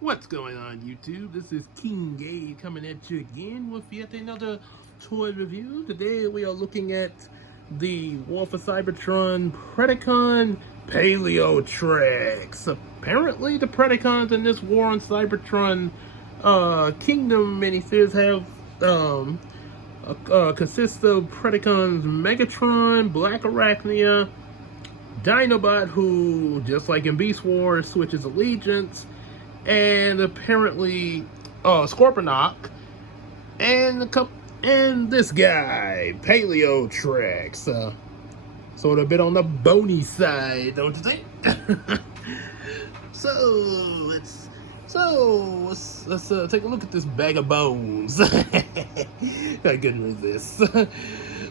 What's going on, YouTube? This is King Gay coming at you again with yet another toy review. Today we are looking at the War for Cybertron Predacon Paleotrex. Apparently the Predacons in this War on Cybertron Kingdom miniseries have consists of Predacons Megatron, Black Arachnia, Dinobot, who, just like in Beast Wars, switches allegiance, and apparently Scorponok, and this guy, Paleotrex. Sort of a bit on the bony side, don't you think? let's take a look at this bag of bones. I couldn't resist.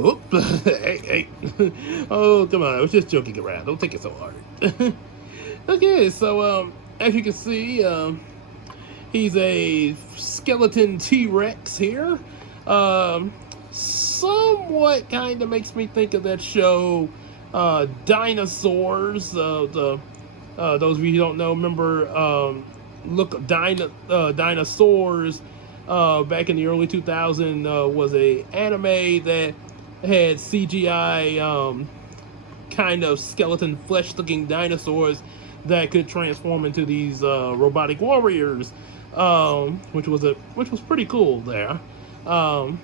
Oop. Hey. Oh, come on. I was just joking around. Don't take it so hard. Okay, so, as you can see, he's a skeleton T-Rex here. Somewhat kind of makes me think of that show, Dinosaurs. Those of you who don't know, remember, Dinosaurs, back in the early 2000s, was a anime that had CGI, kind of skeleton flesh-looking dinosaurs that could transform into these robotic warriors, which was pretty cool there. So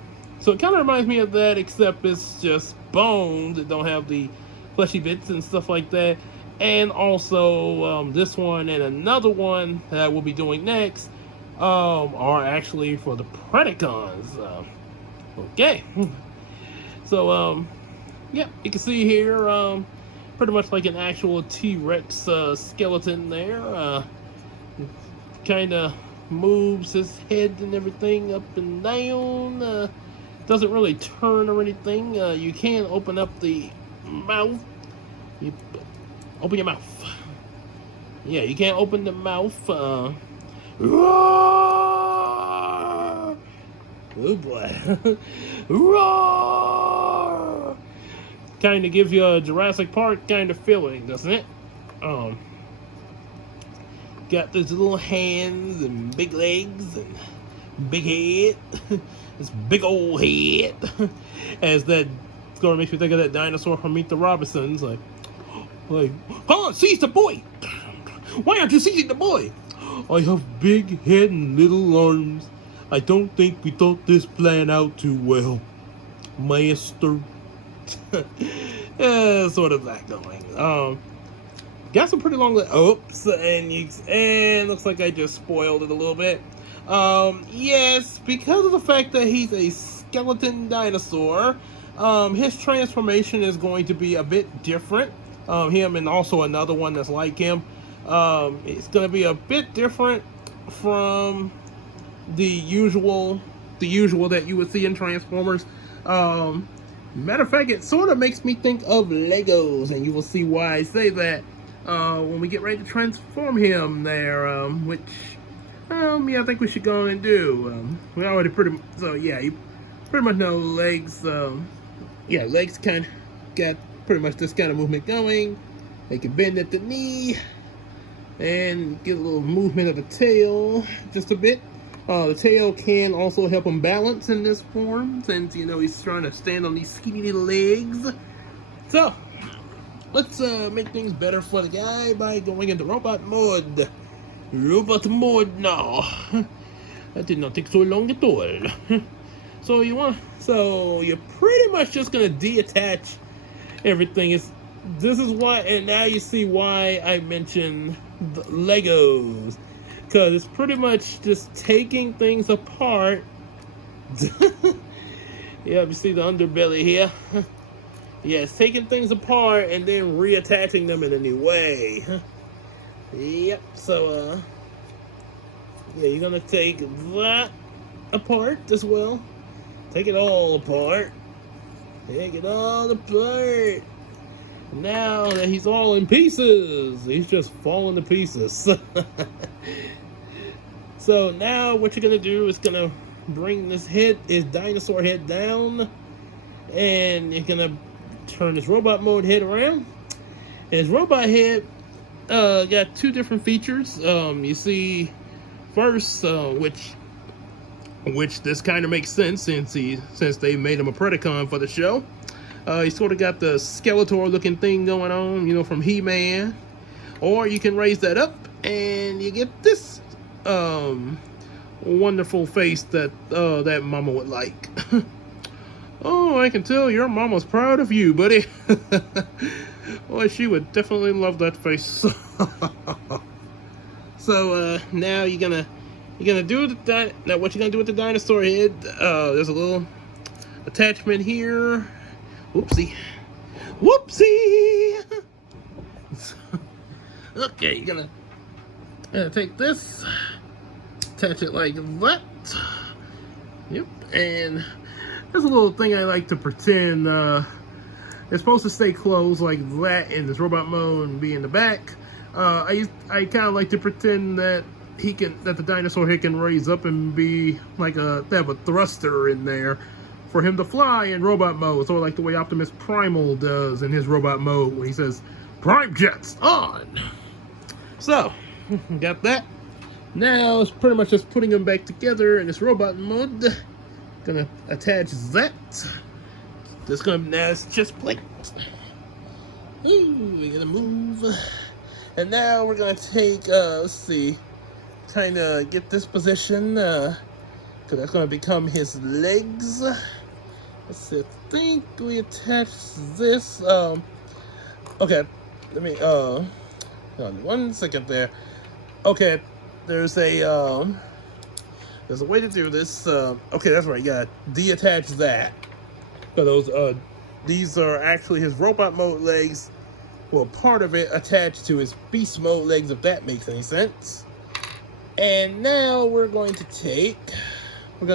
it kind of reminds me of that, except it's just bones that don't have the fleshy bits and stuff like that. And also this one and another one that we'll be doing next are actually for the Predacons. Okay. So yeah, you can see here pretty much like an actual T-Rex skeleton there. Kind of moves his head and everything up and down. Doesn't really turn or anything. You can open up the mouth. You open your mouth. Yeah, you can't open the mouth. Roar! Oh boy. Roar! Kind of gives you a Jurassic Park kind of feeling, doesn't it? Got those little hands and big legs and big head. This big old head. As that story makes me think of that dinosaur from Meet the Robinsons. Like, come on, seize the boy! Why aren't you seizing the boy? I have big head and little arms. I don't think we thought this plan out too well, master. Yeah, sort of that going. Got some pretty long legs. Oops, and looks like I just spoiled it a little bit. Yes, because of the fact that he's a skeleton dinosaur, his transformation is going to be a bit different. Him and also another one that's like him. It's going to be a bit different from the usual that you would see in Transformers. Matter of fact, it sort of makes me think of Legos, and you will see why I say that when we get ready to transform him there, which, yeah, I think we should go on and do. We already you pretty much know legs. Yeah, legs kind of got pretty much this kind of movement going. They can bend at the knee and get a little movement of the tail just a bit. The tail can also help him balance in this form, since, you know, he's trying to stand on these skinny little legs. So, let's make things better for the guy by going into robot mode. Robot mode now. That did not take so long at all. So you're pretty much just gonna detach everything. This is why, and now you see why I mentioned the Legos. Because it's pretty much just taking things apart. Yeah, you see the underbelly here? Yeah, it's taking things apart and then reattaching them in a new way. Yep, so, yeah, you're gonna take that apart as well. Take it all apart. Take it all apart. Now that he's all in pieces, he's just falling to pieces. So now what you're gonna do is gonna bring his dinosaur head down, and you're gonna turn his robot mode head around. And his robot head got two different features. You see first, which this kind of makes sense since they made him a Predacon for the show. He sort of got the Skeletor looking thing going on, you know, from He-Man. Or you can raise that up and you get this wonderful face that that mama would like. Oh, I can tell your mama's proud of you, buddy. Boy, she would definitely love that face. So now you're gonna do now what you're gonna do with the dinosaur head. There's a little attachment here. Whoopsie. Okay, you're gonna take this, attach it like that. Yep, and there's a little thing I like to pretend it's supposed to stay closed like that in this robot mode and be in the back. I kind of like to pretend that the dinosaur head can raise up and be like they have a thruster in there for him to fly in robot mode, sort of like the way Optimus Primal does in his robot mode when he says, "Prime Jets on!" So, got that. Now it's pretty much just putting them back together in this robot mode. Gonna attach that. Now it's just plate. Ooh, we're gonna move. And now we're gonna take, let's see, kind of get this position, because that's gonna become his legs. Let's see, I think we attach this, okay, let me, hold on 1 second there. Okay, there's a way to do this. Okay, that's right, you gotta detach that. So those, these are actually his robot mode legs. Well, part of it attached to his beast mode legs, if that makes any sense. And now we're going to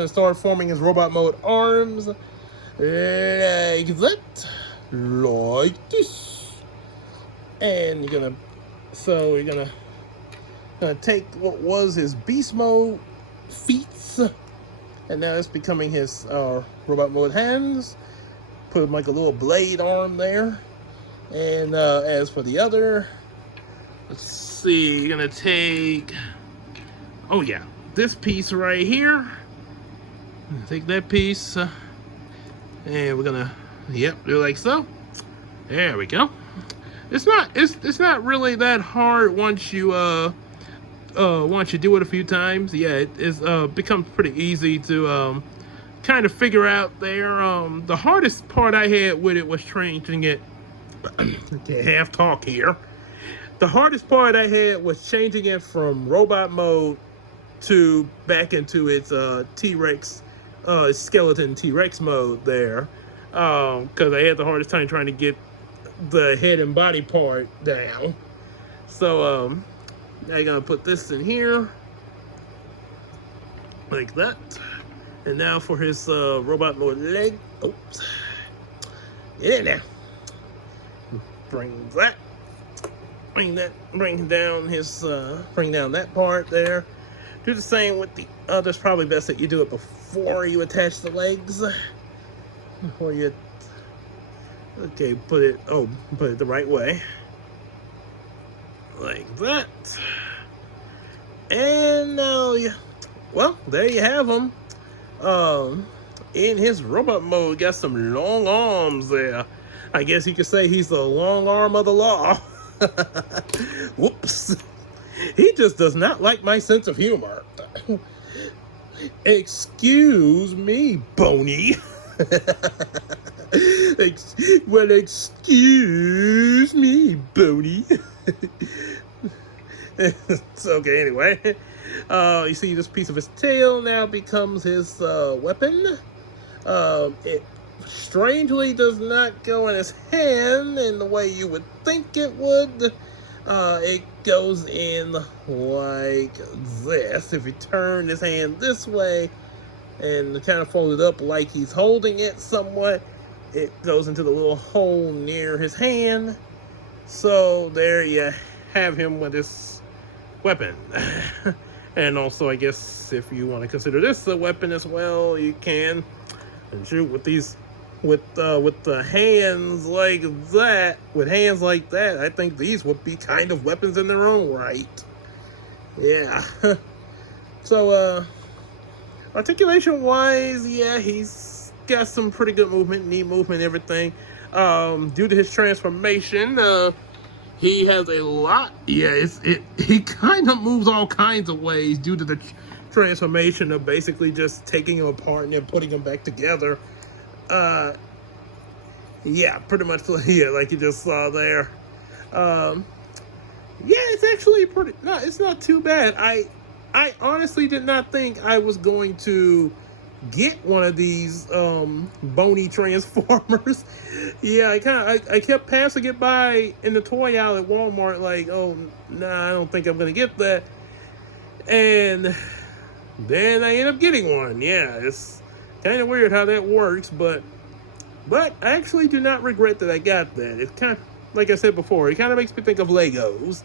start forming his robot mode arms. Like that. Like this. And you're gonna take what was his beast mode feet, and now it's becoming his robot mode hands. Put him like a little blade arm there. And as for the other, let's see, you're gonna take, oh yeah, this piece right here. Take that piece, and we're gonna, yep, do like so. There we go. It's not really that hard once you do it a few times. Yeah, it becomes pretty easy to kind of figure out there. The hardest part I had with it was changing it. Half talk here. The hardest part I had was changing it from robot mode to back into its T-Rex skeleton T-Rex mode there, because I had the hardest time trying to get the head and body part down. So now you're gonna put this in here like that, and now for his robot mode leg. Oops. Get in there. Bring down that part there. Do the same with the others. Probably best that you do it before you attach the legs. Before you, okay, put it the right way, like that. And now, well, there you have him. In his robot mode, got some long arms there. I guess you could say he's the long arm of the law. Whoops. He just does not like my sense of humor. Excuse me, Boney. Well, excuse me, Boney. It's okay, anyway. You see this piece of his tail now becomes his weapon. It strangely does not go in his hand in the way you would think it would. It goes in like this. If you turn his hand this way and kind of fold it up like he's holding it somewhat, it goes into the little hole near his hand. So there you have him with this weapon. And also, I guess if you want to consider this a weapon as well, you can. And shoot with these, with the hands like that. With hands like that, I think these would be kind of weapons in their own right. Yeah. So, articulation wise, yeah, he's got some pretty good movement, knee movement, everything. Due to his transformation, he has a lot. Yeah, he kind of moves all kinds of ways due to the transformation of basically just taking him apart and then putting him back together. Yeah, pretty much. Yeah, like you just saw there. Yeah, it's actually pretty. No, it's not too bad. I honestly did not think I was going to get one of these bony transformers. Yeah, I kept passing it by in the toy aisle at Walmart, like, oh nah, I don't think I'm gonna get that. And then I end up getting one. Yeah, it's kind of weird how that works, but I actually do not regret that I got that. It's kind of, like I said before, it kind of makes me think of Legos,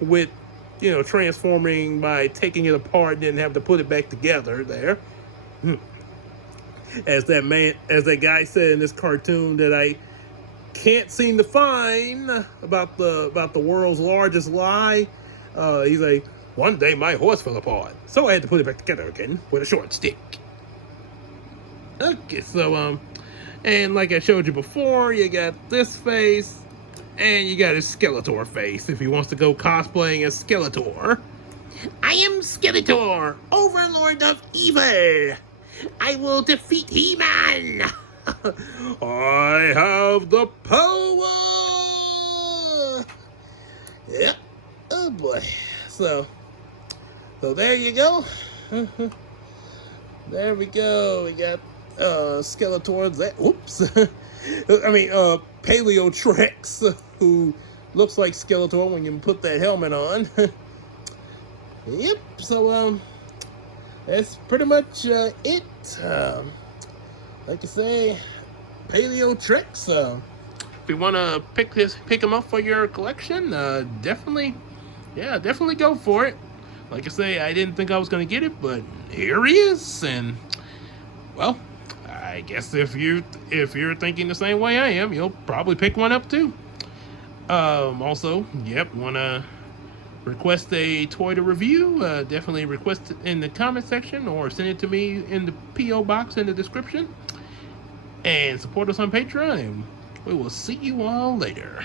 with, you know, transforming by taking it apart and then have to put it back together there. As that guy said in this cartoon that I can't seem to find about the world's largest lie. He's like, one day my horse fell apart, so I had to put it back together again with a short stick. Okay, so and like I showed you before, you got this face, and you got his Skeletor face if he wants to go cosplaying as Skeletor. I am Skeletor, Overlord of Evil. I will defeat He-Man. I have the power. Yep. Oh boy. So there you go. There we go. We got Skeletor. Paleotrex, who looks like Skeletor when you put that helmet on. Yep. So that's pretty much it. Like I say, Paleotrex. If you want to pick him up for your collection, definitely go for it. Like I say, I didn't think I was going to get it, but here he is, and well, I guess if you're thinking the same way I am, you'll probably pick one up too. Also, yep, want to request a toy to review, definitely request it in the comment section or send it to me in the P.O. box in the description. And support us on Patreon, and we will see you all later.